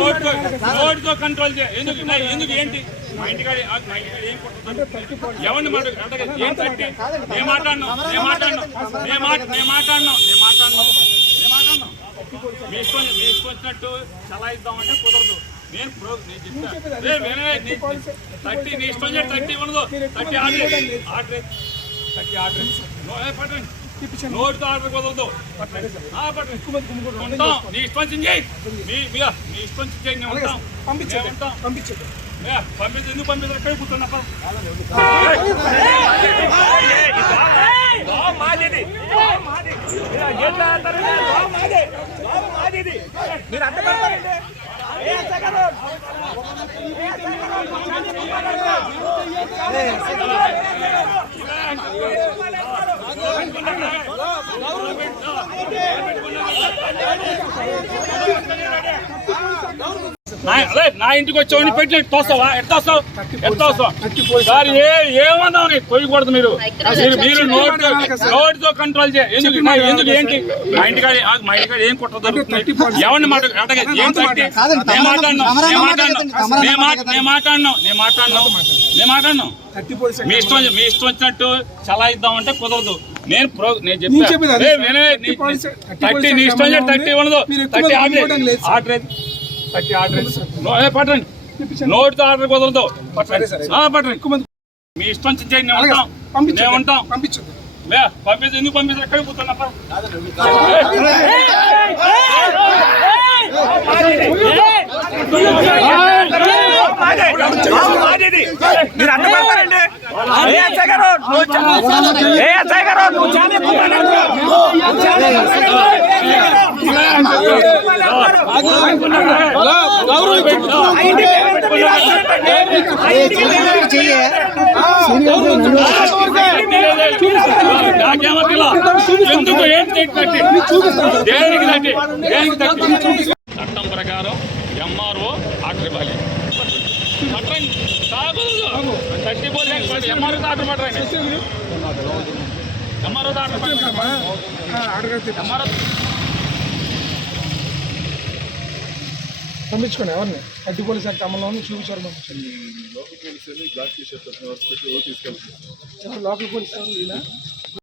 నోటితో కంట్రోల్ చేయ. ఎందుకు ఏంటి మా ఇంటికాడ ఏం కొట్టుకుంటాను ఎవరిని ఏం తట్టి నేను మాట్లాడను మీ ఇష్టం వచ్చినట్టు చలాయిద్దామంటే కుదరదు. నేను థర్టీ నీ ఇష్టం చేసి 30 ఉండదు. 30 ఆర్డర్ పట్టండి. నోటితో ఆర్డర్ కుదరదు. ఉంటాం నీ ఇష్టం చేయి. మీ ఇష్టం చేయి. మేము ఉంటాం. పంపించండి. ఎందుకు పంపించారు? ఎక్కడ కూర్చున్నా మీరు అంత నా ఇంటికి వచ్చావు పెట్టి తోస్తావా? ఎట్లా వస్తావు సార్? ఏమన్నా పోయకూడదు. మీరు నోటితో కంట్రోల్ చేయ. ఎందుకు ఏంటి మా ఇంటికాడ ఏం కుట్ర దొరుకుతుంది? ఎవరిని ఏం తట్టి నేను మాట్లాడను. మీ ఇష్టం వచ్చినట్టు చలాయిద్దామంటే కుదరదు. నేను చెప్పాను 30 నీ ఇష్టం 30 ఉండదు. 30 ఆర్డర్ పట్టండి. నోటితో ఆర్డర్ కుదరదు. పట్టండి. మీ ఇష్టం చేయండి. మేము ఉంటాం. పంపించండి. ఎందుకు పంపిస్తారు? ఎక్కడ కూర్చున్నా మీరు అడ్డపడతారండి. ఎందుకు ఏంటి చట్టం ప్రకారం ఎంఆర్ఓ ఆర్డర్ ఇవ్వాలి. ఎంఆర్ఓ ఆర్డర్ పట్టండి. ఎంఆర్ఓ పంపించుకోండి. ఎవరిని అడ్డు పోలీసు అంటే అమలు చూపించారు. పంపించండి. Local police black T shirt తీసుకెళ్తారు. Local police